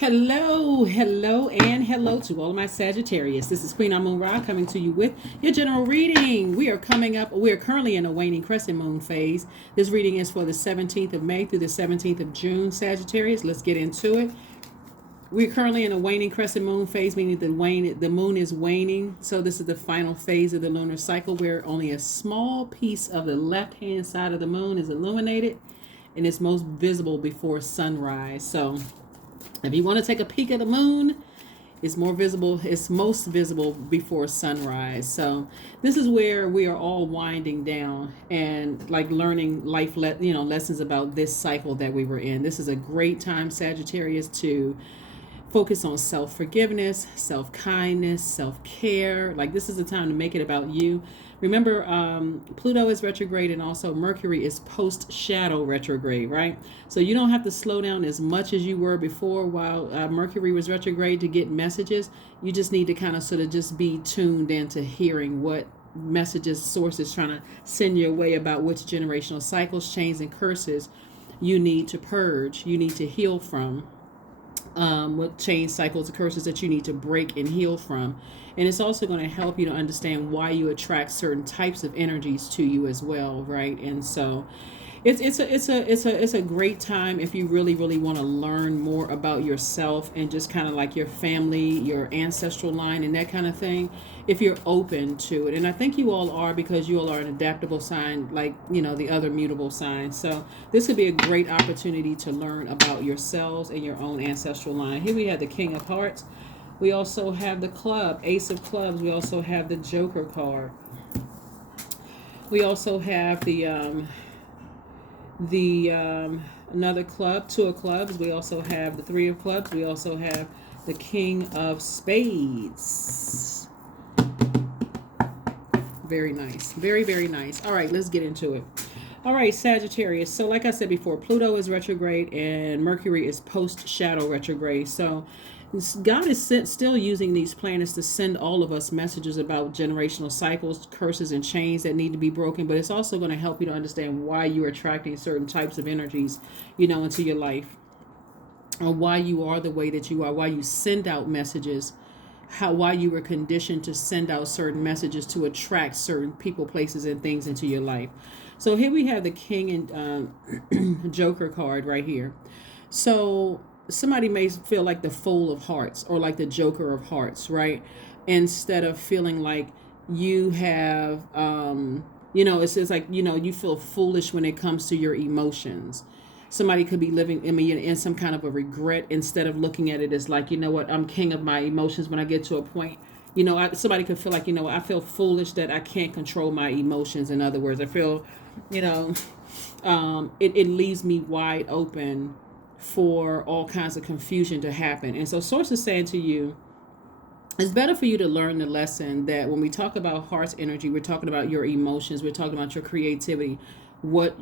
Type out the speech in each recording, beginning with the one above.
Hello, hello, and hello to all of my Sagittarius. This is Queen Aurora coming to you with your general reading. We are currently in a waning crescent moon phase. This reading is for the 17th of May through the 17th of June, Sagittarius. Let's get into it. We're currently in a waning crescent moon phase, meaning the moon is waning. So this is the final phase of the lunar cycle where only a small piece of the left-hand side of the moon is illuminated and it's most visible before sunrise. So if you want to take a peek at the moon, it's most visible before sunrise. So this is where we are all winding down and like learning lessons about this cycle that we were in. This is a great time, Sagittarius, to focus on self-forgiveness, self-kindness, self-care. Like, this is the time to make it about you. Remember, Pluto is retrograde, and also Mercury is post-shadow retrograde, right? So you don't have to slow down as much as you were before while Mercury was retrograde to get messages. You just need to kind of sort of just be tuned into hearing what messages source is trying to send your way about which generational cycles, chains, and curses you need to purge, you need to heal from. What chain cycles, the curses that you need to break and heal from. And it's also going to help you to understand why you attract certain types of energies to you as well, right? And so it's a great time if you really want to learn more about yourself and just kind of like your family, your ancestral line, and that kind of thing. If you're open to it, and I think you all are, because you all are an adaptable sign, like the other mutable signs. So this could be a great opportunity to learn about yourselves and your own ancestral line. Here we have the King of Hearts. We also have the Club, Ace of Clubs. We also have the Joker card. We also have the another club, Two of Clubs. We also have the Three of Clubs. We also have the King of Spades. Very nice. Very nice. All right, let's get into it. All right, Sagittarius. So like I said before, Pluto is retrograde and Mercury is post-shadow retrograde. So God is still using these planets to send all of us messages about generational cycles, curses, and chains that need to be broken. But it's also going to help you to understand why you're attracting certain types of energies, into your life, or why you are the way that you are, why you send out messages, why you were conditioned to send out certain messages to attract certain people, places, and things into your life. So here we have the King and Joker card right here. So somebody may feel like the Fool of Hearts or like the Joker of Hearts, right? Instead of feeling like you have, it's like, you feel foolish when it comes to your emotions. Somebody could be living in some kind of a regret, instead of looking at it as like, what, I'm king of my emotions. When I get to a point, somebody could feel like, I feel foolish that I can't control my emotions. In other words, I feel, it leaves me wide open for all kinds of confusion to happen. And so Source is saying to you, it's better for you to learn the lesson that when we talk about heart's energy, we're talking about your emotions, we're talking about your creativity, what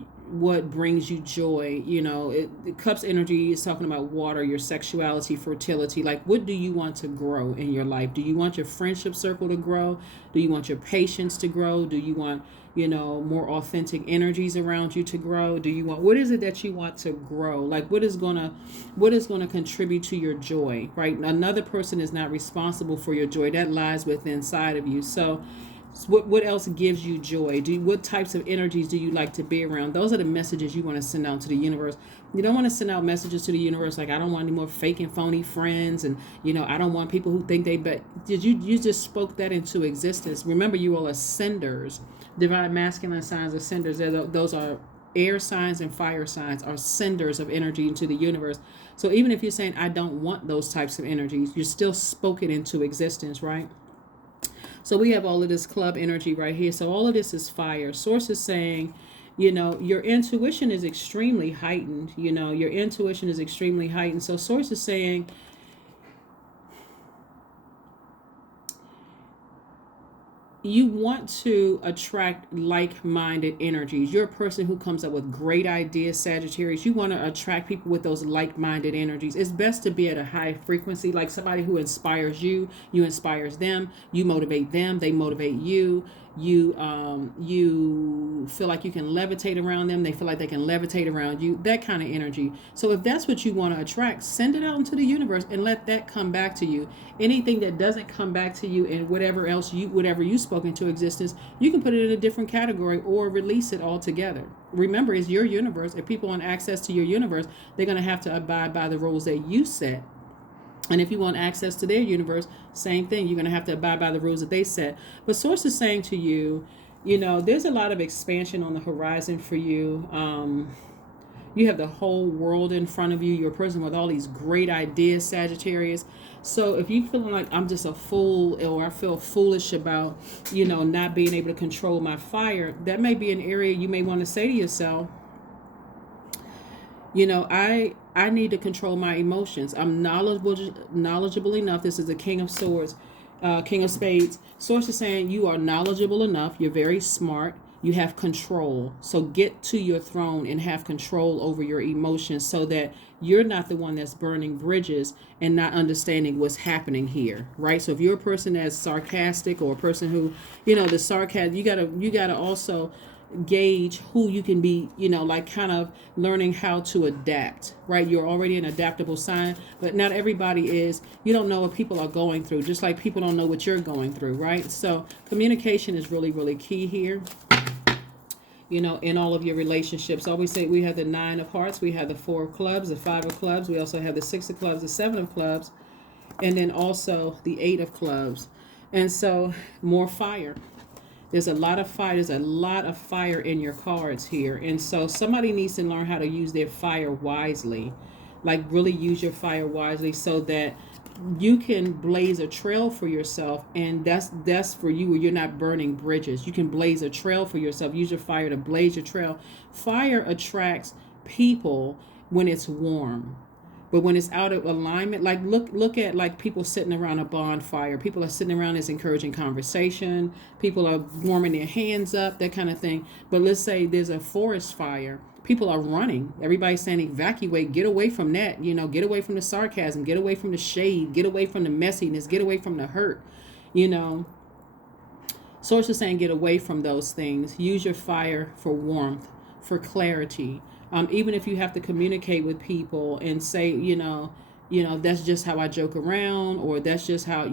brings you joy. The Cups energy is talking about water, your sexuality, fertility. Like, what do you want to grow in your life? Do you want your friendship circle to grow? Do you want your patience to grow? Do you want more authentic energies around you to grow? What is it that you want to grow? Like, what is gonna contribute to your joy, right? Another person is not responsible for your joy. That lies within inside of you. So what else gives you joy? What types of energies do you like to be around? Those are the messages you want to send out to the universe. You don't want to send out messages to the universe like, I don't want any more fake and phony friends, and I don't want people who think they bet. You just spoke that into existence. Remember, you all are senders. Divine masculine signs are senders. Those are air signs, and fire signs are senders of energy into the universe. So even if you're saying, I don't want those types of energies, you're still spoken into existence, right? So we have all of this club energy right here. So all of this is fire. Source is saying, your intuition is extremely heightened. Your intuition is extremely heightened. So Source is saying, you want to attract like-minded energies. You're a person who comes up with great ideas, Sagittarius. You want to attract people with those like-minded energies. It's best to be at a high frequency, like somebody who inspires you. You inspires them. You motivate them. They motivate you. you feel like you can levitate around them. They feel like they can levitate around you. That kind of energy. So if that's what you want to attract, send it out into the universe and let that come back to you. Anything that doesn't come back to you and whatever you spoke into existence, you can put it in a different category or release it altogether. Remember, it's your universe. If people want access to your universe, they're going to have to abide by the rules that you set. And if you want access to their universe, same thing. You're going to have to abide by the rules that they set. But Source is saying to you, there's a lot of expansion on the horizon for you. You have the whole world in front of you. You're a person with all these great ideas, Sagittarius. So if you feeling like I'm just a fool, or I feel foolish about, not being able to control my fire, that may be an area you may want to say to yourself, I need to control my emotions. I'm knowledgeable enough. This is the King of Swords, King of Spades. Source is saying you are knowledgeable enough. You're very smart. You have control. So get to your throne and have control over your emotions so that you're not the one that's burning bridges and not understanding what's happening here, right? So if you're a person that's sarcastic, or a person who, the sarcasm, you gotta also gauge who you can be, like kind of learning how to adapt, right? You're already an adaptable sign, but not everybody is. You don't know what people are going through, just like people don't know what you're going through, right? So communication is really, really key here, in all of your relationships. Always say we have the 9 of hearts, we have the 4 of clubs, the 5 of clubs, we also have the 6 of clubs, the 7 of clubs, and then also the 8 of clubs. And so more fire. There's a lot of fire. There's a lot of fire in your cards here. And so somebody needs to learn how to use their fire wisely. Like really use your fire wisely so that you can blaze a trail for yourself. And that's for you where you're not burning bridges. You can blaze a trail for yourself. Use your fire to blaze your trail. Fire attracts people when it's warm. But when it's out of alignment, like look at like people sitting around a bonfire. People are sitting around, it's encouraging conversation. People are warming their hands up, that kind of thing. But let's say there's a forest fire. People are running. Everybody's saying evacuate, get away from that. Get away from the sarcasm, get away from the shade, get away from the messiness, get away from the hurt. Source is saying get away from those things. Use your fire for warmth, for clarity. Even if you have to communicate with people and say, that's just how I joke around, or that's just how,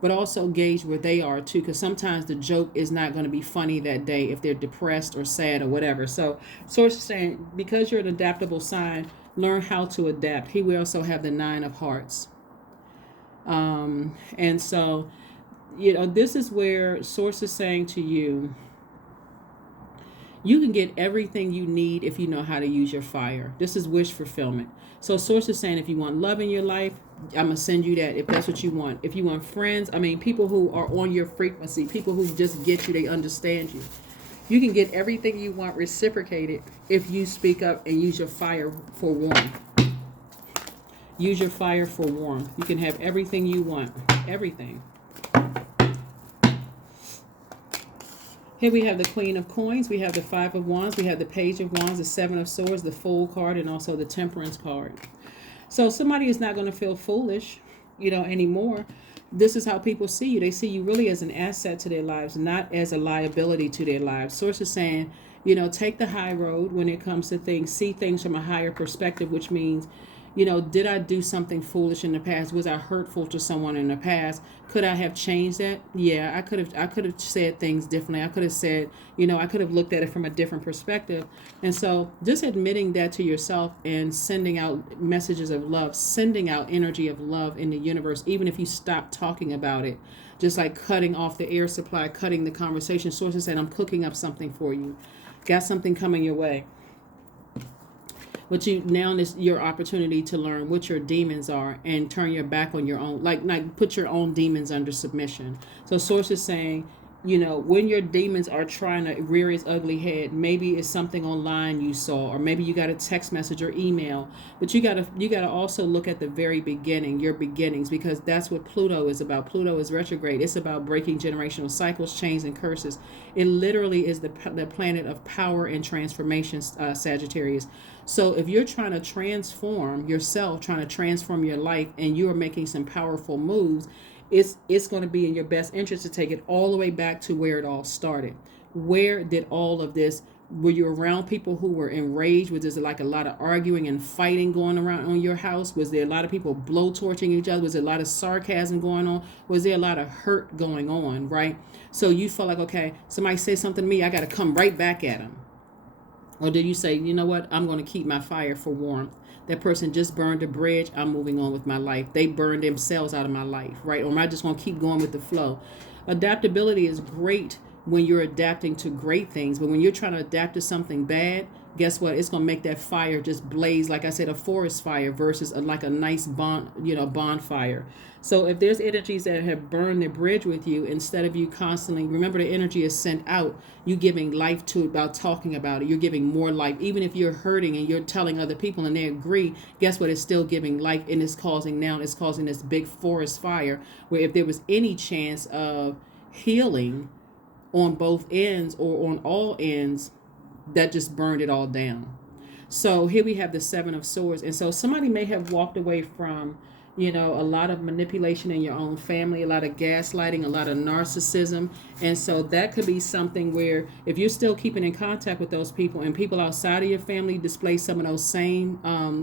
but also gauge where they are too, because sometimes the joke is not going to be funny that day if they're depressed or sad or whatever. So Source is saying, because you're an adaptable sign, learn how to adapt. Here we also have the 9 of hearts. And so, this is where Source is saying to you, you can get everything you need if you know how to use your fire. This is wish fulfillment. So Source is saying if you want love in your life, I'm going to send you that if that's what you want. If you want friends, people who are on your frequency, people who just get you, they understand you. You can get everything you want reciprocated if you speak up and use your fire for warmth. Use your fire for warmth. You can have everything you want. Everything. Here we have the Queen of Coins, we have the 5 of Wands, we have the Page of Wands, the 7 of Swords, the Fool card, and also the Temperance card. So somebody is not going to feel foolish, anymore. This is how people see you. They see you really as an asset to their lives, not as a liability to their lives. Source is saying, take the high road when it comes to things. See things from a higher perspective, which means, did I do something foolish in the past? Was I hurtful to someone in the past? Could I have changed that? Yeah, I could have said things differently. I could have said, I could have looked at it from a different perspective. And so just admitting that to yourself and sending out messages of love, sending out energy of love in the universe, even if you stop talking about it, just like cutting off the air supply, cutting the conversation. Sources said, I'm cooking up something for you. Got something coming your way. But now is your opportunity to learn what your demons are and turn your back on your own, like put your own demons under submission. So Source is saying, when your demons are trying to rear its ugly head, maybe it's something online you saw, or maybe you got a text message or email, but you gotta also look at the very beginning, your beginnings, because that's what Pluto is about. Pluto is retrograde. It's about breaking generational cycles, chains, and curses. It literally is the planet of power and transformation, Sagittarius. So if you're trying to transform yourself, trying to transform your life, and you are making some powerful moves, it's going to be in your best interest to take it all the way back to where it all started. Where did all of this, were you around people who were enraged? Was there like a lot of arguing and fighting going around on your house? Was there a lot of people blowtorching each other? Was there a lot of sarcasm going on? Was there a lot of hurt going on, right? So you felt like, okay, somebody say something to me, I got to come right back at them. Or did you say, you know what, I'm going to keep my fire for warmth? That person just burned a bridge, I'm moving on with my life. They burned themselves out of my life, right? Or am I just going to keep going with the flow? Adaptability is great when you're adapting to great things, but when you're trying to adapt to something bad, guess what? It's going to make that fire just blaze, like I said, a forest fire versus like a nice bonfire. So if there's energies that have burned the bridge with you, instead of you constantly, remember the energy is sent out, you giving life to it by talking about it. You're giving more life. Even if you're hurting and you're telling other people and they agree, guess what? It's still giving life, and it's causing this big forest fire where if there was any chance of healing on both ends or on all ends, that just burned it all down. So here we have the Seven of Swords. And so somebody may have walked away from, a lot of manipulation in your own family, a lot of gaslighting, a lot of narcissism. And so that could be something where if you're still keeping in contact with those people and people outside of your family display some of those same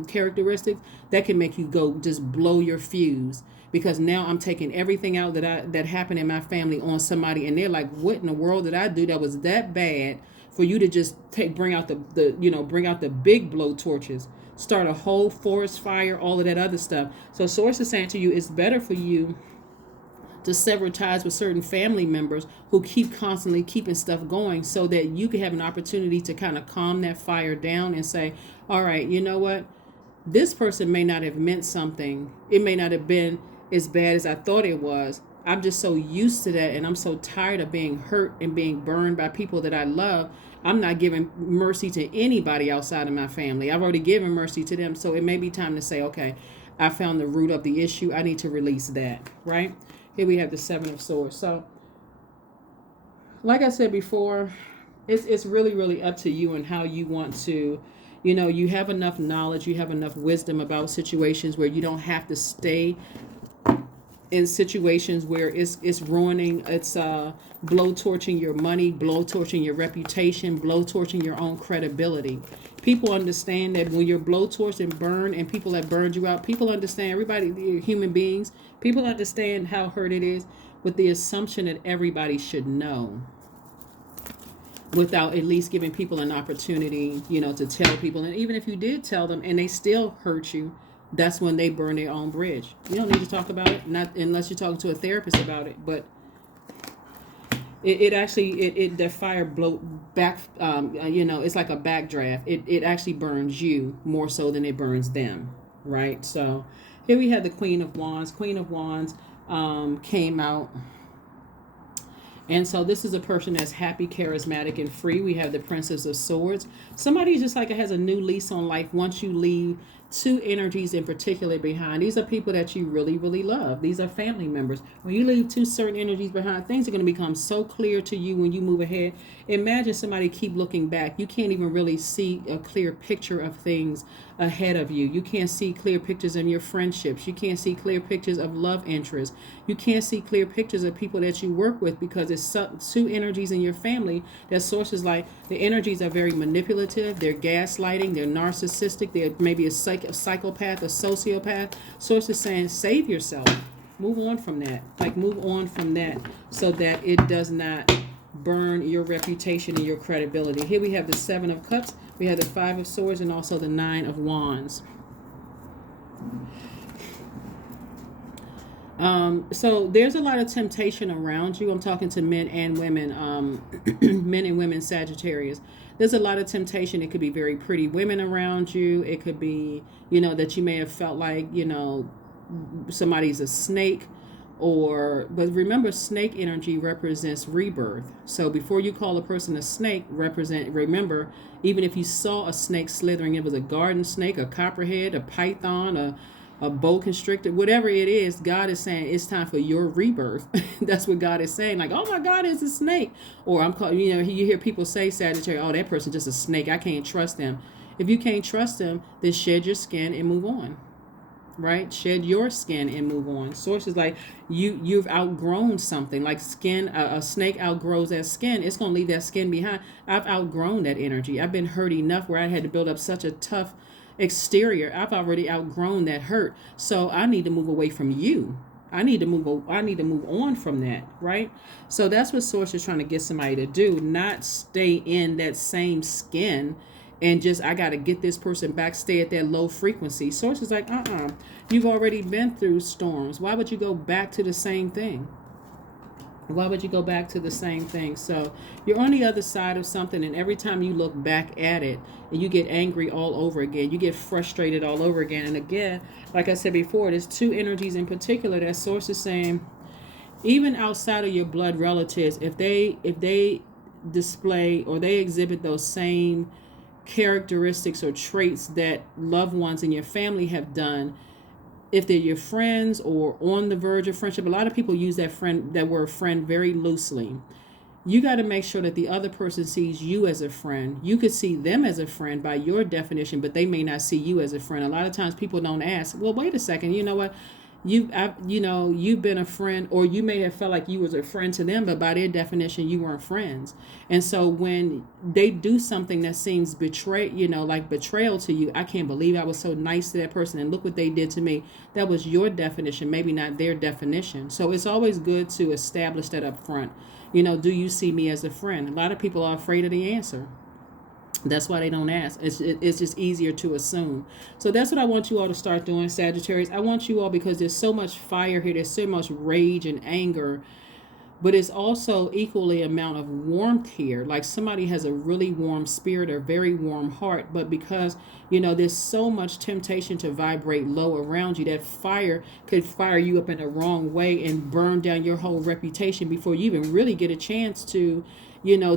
characteristics, that can make you go just blow your fuse. Because now I'm taking everything out that happened in my family on somebody, and they're like, what in the world did I do that was that bad for you to just bring out the big blow torches, start a whole forest fire, all of that other stuff. So Source is saying to you, it's better for you to sever ties with certain family members who keep constantly keeping stuff going, so that you can have an opportunity to kind of calm that fire down and say, all right, you know what? This person may not have meant something. It may not have been as bad as I thought it was. I'm just so used to that, and I'm so tired of being hurt and being burned by people that I love. I'm not giving mercy to anybody outside of my family. I've already given mercy to them, so it may be time to say, okay, I found the root of the issue. I need to release that, right? Here we have the Seven of Swords. So, like I said before, it's really, really up to you and how you want to, you have enough knowledge, you have enough wisdom about situations where you don't have to stay in situations where it's ruining, it's blow-torching your money, blow-torching your reputation, blow-torching your own credibility. People understand that when you're blow-torched and burned, and people that burned you out, people understand, everybody, human beings, people understand how hurt it is, with the assumption that everybody should know, without at least giving people an opportunity, to tell people. And even if you did tell them and they still hurt you, that's when they burn their own bridge. You don't need to talk about it, not unless you're talking to a therapist about it. But it actually that fire blow back. It's like a backdraft. It actually burns you more so than it burns them, right? So here we have the Queen of Wands. Queen of Wands came out. And so this is a person that's happy, charismatic, and free. We have the Princess of Swords. Somebody just like has a new lease on life once you leave two energies in particular behind. These are people that you really, really love. These are family members. When you leave two certain energies behind, things are going to become so clear to you when you move ahead. Imagine somebody keep looking back. You can't even really see a clear picture of things ahead of you. You can't see clear pictures in your friendships. You can't see clear pictures of love interests. You can't see clear pictures of people that you work with, because it's two energies in your family that sources like the energies are very manipulative. They're gaslighting. They're narcissistic. They're maybe a psychopath, a sociopath. Sources saying, save yourself. Move on from that. Move on from that so that it does not burn your reputation and your credibility. Here we have the Seven of Cups. We have the Five of Swords and also the Nine of Wands. So there's a lot of temptation around you. I'm talking to men and women, men and women, Sagittarius. There's a lot of temptation. It could be very pretty women around you. It could be, that you may have felt like, somebody's a snake. But remember, snake energy represents rebirth. So before you call a person a snake, remember, even if you saw a snake slithering, it was a garden snake, a copperhead, a python, a boa constrictor, whatever it is, God is saying it's time for your rebirth. That's what God is saying. Like, oh my God, it's a snake. Or you hear people say, Sagittarius, oh, that person's just a snake. I can't trust them. If you can't trust them, then shed your skin and move on. right? Shed your skin and move on. Source is like you've outgrown something. Like skin, a snake outgrows that skin. It's gonna leave that skin behind. I've outgrown that energy. I've been hurt enough where I had to build up such a tough exterior. I've already outgrown that hurt. So I need to move away from you. I need to move on from that, right? So that's what Source is trying to get somebody to do, not stay in that same skin and just I got to get this person back, stay at that low frequency. Source is like, you've already been through storms. Why would you go back to the same thing? Why would you go back to the same thing? So you're on the other side of something, and every time you look back at it, and you get angry all over again, you get frustrated all over again. And again, like I said before, there's two energies in particular that Source is saying, even outside of your blood relatives, if they display or they exhibit those same characteristics or traits that loved ones in your family have done, if they're your friends or on the verge of friendship, a lot of people use that word friend very loosely. You got to make sure that the other person sees you as a friend. You could see them as a friend by your definition, but they may not see you as a friend. A lot of times people don't ask, well, wait a second, you know what? You've been a friend, or you may have felt like you was a friend to them, but by their definition, you weren't friends. And so when they do something that seems like betrayal to you, I can't believe I was so nice to that person, and look what they did to me. That was your definition, maybe not their definition. So it's always good to establish that up front. Do you see me as a friend? A lot of people are afraid of the answer. That's why they don't ask. It's just easier to assume. So that's what I want you all to start doing, Sagittarius. I want you all, because there's so much fire here. There's so much rage and anger. But it's also equally amount of warmth here. Like somebody has a really warm spirit or very warm heart. But because, there's so much temptation to vibrate low around you, that fire could fire you up in the wrong way and burn down your whole reputation before you even really get a chance to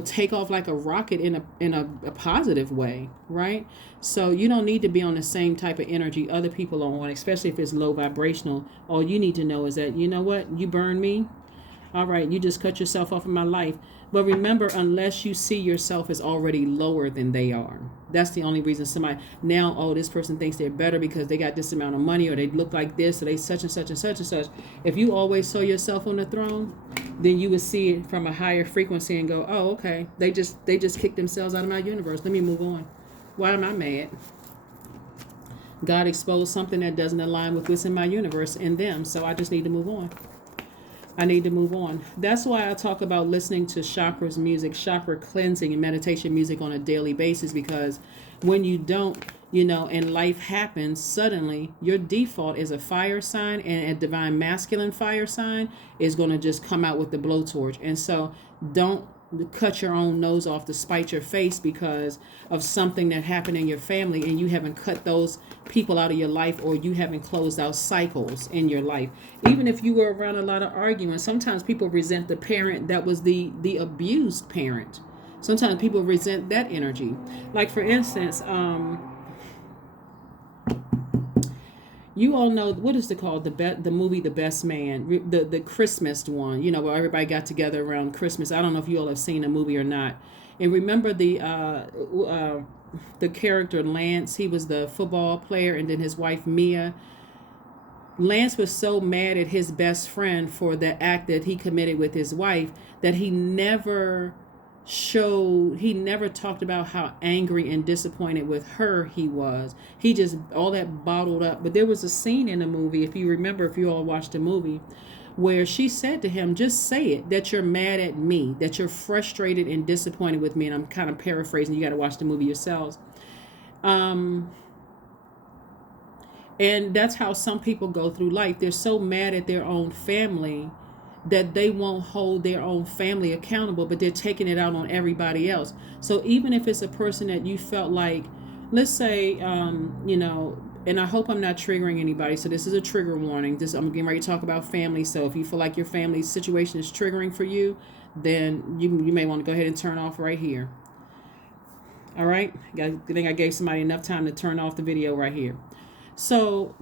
take off like a rocket in a positive way, right? So you don't need to be on the same type of energy other people are on, especially if it's low vibrational. All you need to know is that, you know what, you burn me. All right, you just cut yourself off in my life. But remember, unless you see yourself as already lower than they are, that's the only reason somebody now, this person thinks they're better because they got this amount of money, or they look like this, or they such and such and such and such. If you always saw yourself on the throne, then you would see it from a higher frequency and go, oh, okay, they just kicked themselves out of my universe. Let me move on. Why am I mad? God exposed something that doesn't align with what's in my universe in them, so I just need to move on. I need to move on. That's why I talk about listening to chakras music, chakra cleansing, and meditation music on a daily basis, because when you don't, and life happens suddenly, your default is a fire sign, and a divine masculine fire sign is going to just come out with the blowtorch. And so don't cut your own nose off to spite your face because of something that happened in your family, and you haven't cut those people out of your life, or you haven't closed out cycles in your life. Even if you were around a lot of arguing, sometimes people resent the parent that was the abused parent. Sometimes people resent that energy. Like for instance, you all know, what is it called? The movie The Best Man, the Christmas one, where everybody got together around Christmas. I don't know if you all have seen the movie or not. And remember the character Lance, he was the football player, and then his wife Mia. Lance was so mad at his best friend for the act that he committed with his wife that he never talked about how angry and disappointed with her he was. He just all that bottled up. But there was a scene in the movie, if you remember, if you all watched the movie, where she said to him, just say it, that you're mad at me, that you're frustrated and disappointed with me. And I'm kind of paraphrasing, you got to watch the movie yourselves. And that's how some people go through life. They're so mad at their own family that they won't hold their own family accountable, but they're taking it out on everybody else. So even if it's a person that you felt like, let's say, and I hope I'm not triggering anybody, so this is a trigger warning. I'm getting ready to talk about family, so if you feel like your family situation is triggering for you, then you may want to go ahead and turn off right here. All right? I think I gave somebody enough time to turn off the video right here. So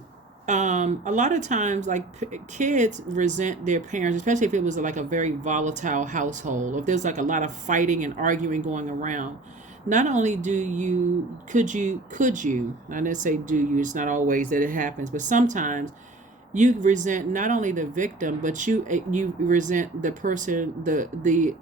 a lot of times, like kids resent their parents, especially if it was like a very volatile household, or if there's like a lot of fighting and arguing going around. not only could you, I didn't say do you, it's not always that it happens, but sometimes you resent not only the victim, but you resent the person, the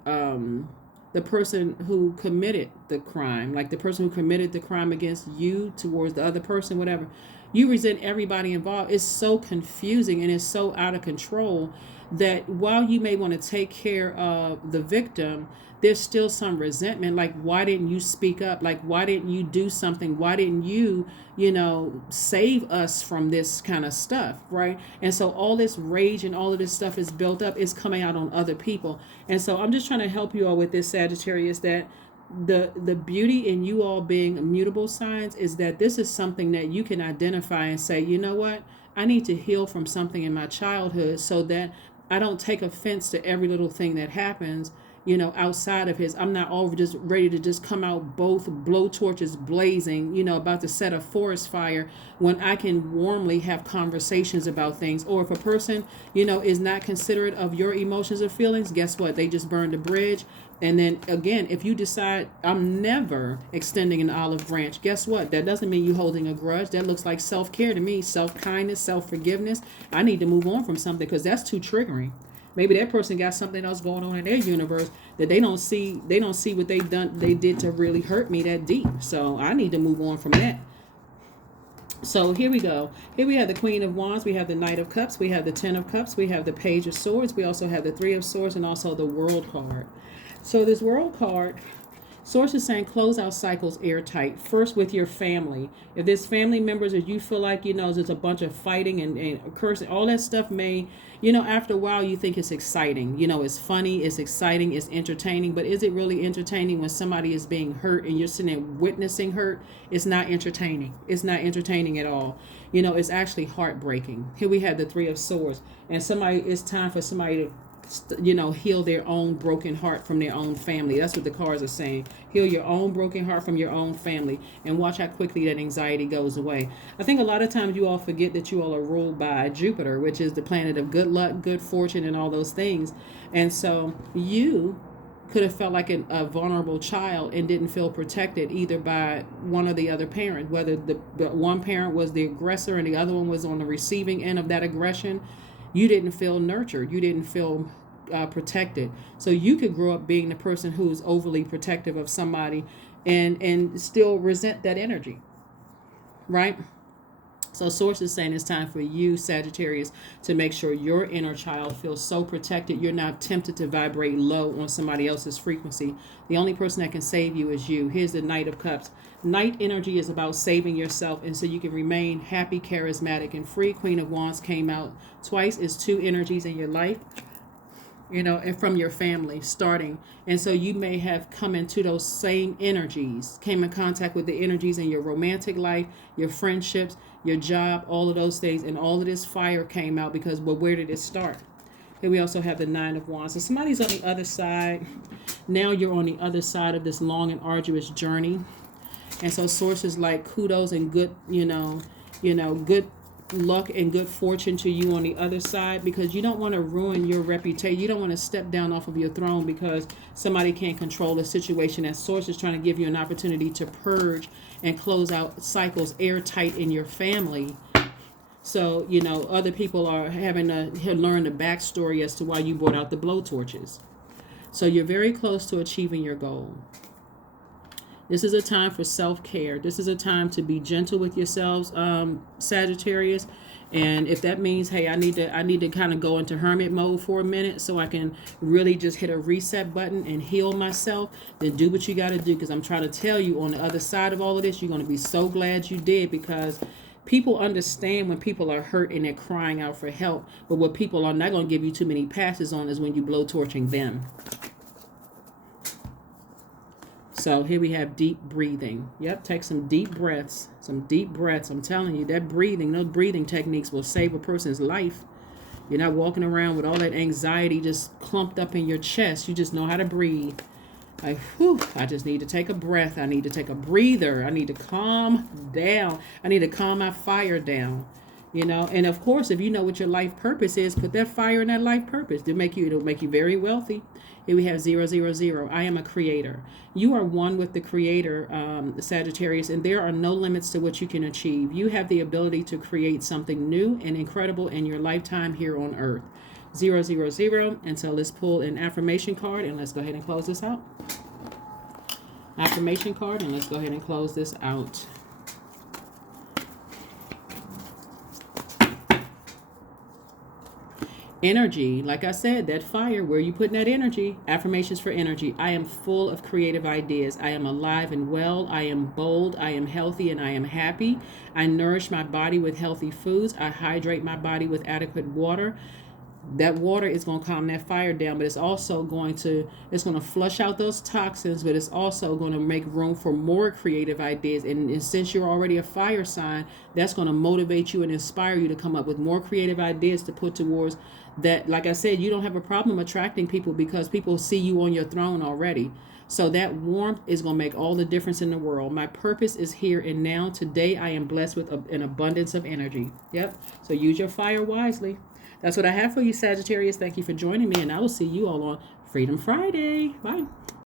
person who committed the crime, like the person who committed the crime against you towards the other person, whatever. You resent everybody involved. It's so confusing and it's so out of control that while you may want to take care of the victim, there's still some resentment. Like, why didn't you speak up? Like, why didn't you do something? Why didn't you, save us from this kind of stuff, right? And so all this rage and all of this stuff is built up, is coming out on other people. And so I'm just trying to help you all with this, Sagittarius, that the beauty in you all being immutable signs is that this is something that you can identify and say, you know what? I need to heal from something in my childhood so that I don't take offense to every little thing that happens, outside of his. I'm not all just ready to just come out both blowtorches blazing, about to set a forest fire when I can warmly have conversations about things. Or if a person, is not considerate of your emotions or feelings, guess what? They just burned a bridge. And then again, if you decide I'm never extending an olive branch, guess what? That doesn't mean you holding a grudge. That looks like self-care to me, self-kindness, self-forgiveness. I need to move on from something because that's too triggering. Maybe that person got something else going on in their universe that they don't see. They don't see what they did to really hurt me that deep. So I need to move on from that. So here we go. Here we have the Queen of Wands. We have the Knight of Cups. We have the Ten of Cups. We have the Page of Swords. We also have the Three of Swords and also the World card. So this World card, Source is saying close out cycles airtight. First with your family. If there's family members that you feel like, there's a bunch of fighting and cursing, all that stuff may, after a while you think it's exciting. It's funny, it's exciting, it's entertaining. But is it really entertaining when somebody is being hurt and you're sitting there witnessing hurt? It's not entertaining. It's not entertaining at all. It's actually heartbreaking. Here we have the Three of Swords. And it's time for somebody to heal their own broken heart from their own family. That's what the cards are saying. Heal your own broken heart from your own family and watch how quickly that anxiety goes away. I think a lot of times you all forget that you all are ruled by Jupiter, which is the planet of good luck, good fortune, and all those things. And so you could have felt like a vulnerable child and didn't feel protected either by one or the other parent, whether the one parent was the aggressor and the other one was on the receiving end of that aggression. You didn't feel nurtured. You didn't feel protected. So you could grow up being the person who's overly protective of somebody and still resent that energy, right? So Source is saying it's time for you, Sagittarius, to make sure your inner child feels so protected you're not tempted to vibrate low on somebody else's frequency. The only person that can save you is you. Here's the Knight of Cups. Night energy is about saving yourself, and so you can remain happy, charismatic, and free. Queen of Wands came out twice. Is two energies in your life, and from your family starting. And so you may have come into those same energies, came in contact with the energies in your romantic life, your friendships, your job, all of those things. And all of this fire came out because, well, where did it start? Here we also have the Nine of Wands. So somebody's on the other side. Now you're on the other side of this long and arduous journey. And so Source is like kudos and good, good luck and good fortune to you on the other side, because you don't want to ruin your reputation. You don't want to step down off of your throne because somebody can't control the situation. And Source is trying to give you an opportunity to purge and close out cycles airtight in your family. So, other people are having to learn the backstory as to why you brought out the blowtorches. So you're very close to achieving your goal. This is a time for self-care. This is a time to be gentle with yourselves, Sagittarius. And if that means, hey, I need to kind of go into hermit mode for a minute so I can really just hit a reset button and heal myself, then do what you got to do. Because I'm trying to tell you, on the other side of all of this, you're going to be so glad you did, because people understand when people are hurt and they're crying out for help. But what people are not going to give you too many passes on is when you blow torching them. So here we have deep breathing. Yep, take some deep breaths. Some deep breaths. I'm telling you, that breathing, those breathing techniques will save a person's life. You're not walking around with all that anxiety just clumped up in your chest. You just know how to breathe. Like, whew, I just need to take a breath. I need to take a breather. I need to calm down. I need to calm my fire down. You know, and of course, if you know what your life purpose is, put that fire in that life purpose. It'll make you very wealthy. Here we have 000. I am a creator. You are one with the creator, Sagittarius, and there are no limits to what you can achieve. You have the ability to create something new and incredible in your lifetime here on earth. 000. And so let's pull an affirmation card and let's go ahead and close this out. Affirmation card, and let's go ahead and close this out. Energy, like I said, that fire, where you putting that energy? Affirmations for energy. I am full of creative ideas. I am alive and well. I am bold. I am healthy and I am happy. I nourish my body with healthy foods. I hydrate my body with adequate water. That water is going to calm that fire down, but it's also going to flush out those toxins, but it's also going to make room for more creative ideas. And since you're already a fire sign, that's going to motivate you and inspire you to come up with more creative ideas to put towards that. Like I said, you don't have a problem attracting people because people see you on your throne already. So that warmth is going to make all the difference in the world. My purpose is here and now. Today I am blessed with an abundance of energy. Yep. So use your fire wisely. That's what I have for you, Sagittarius. Thank you for joining me, and I will see you all on Freedom Friday. Bye.